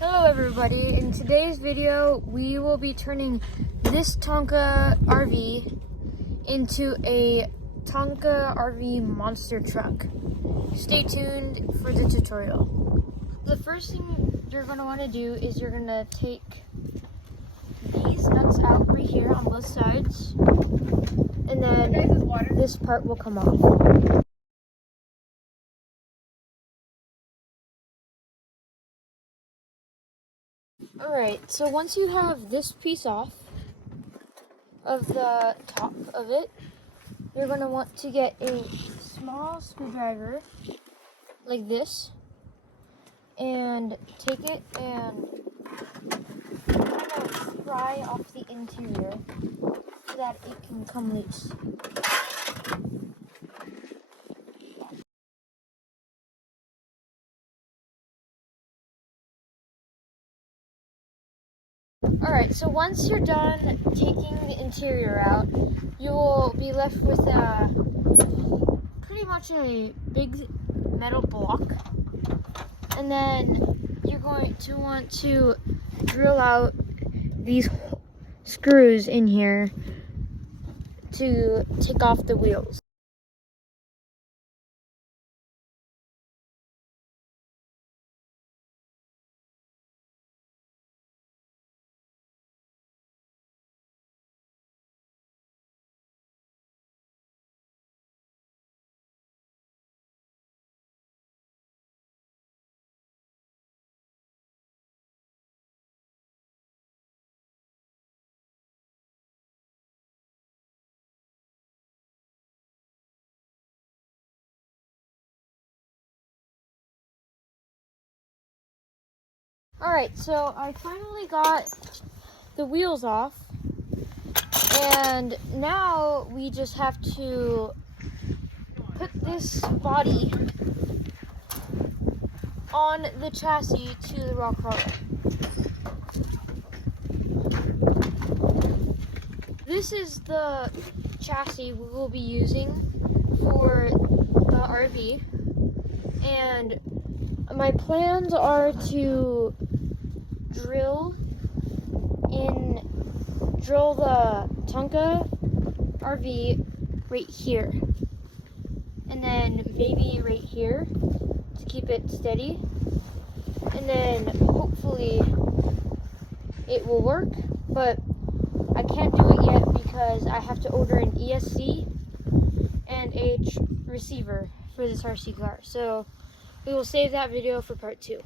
Hello everybody, in today's video we will be turning this Tonka RV into a Tonka RV monster truck. Stay tuned for the tutorial. The first thing you're going to want to do is you're going to take these nuts out right here on both sides, and then this part will come off. Alright, so once you have this piece off of the top of it, you're going to want to get a small screwdriver like this and take it and kind of pry off the interior so that it can come loose. Alright, so once you're done taking the interior out, you will be left with pretty much a big metal block. And then you're going to want to drill out these screws in here to take off the wheels. Alright, so I finally got the wheels off, and now we just have to put this body on the chassis to the rock crawler. This is the chassis we will be using for the RV, and my plans are to drill the Tonka RV right here, and then maybe right here to keep it steady, and then hopefully it will work, but I can't do it yet because I have to order an ESC and a receiver for this RC car, so we will save that video for part 2.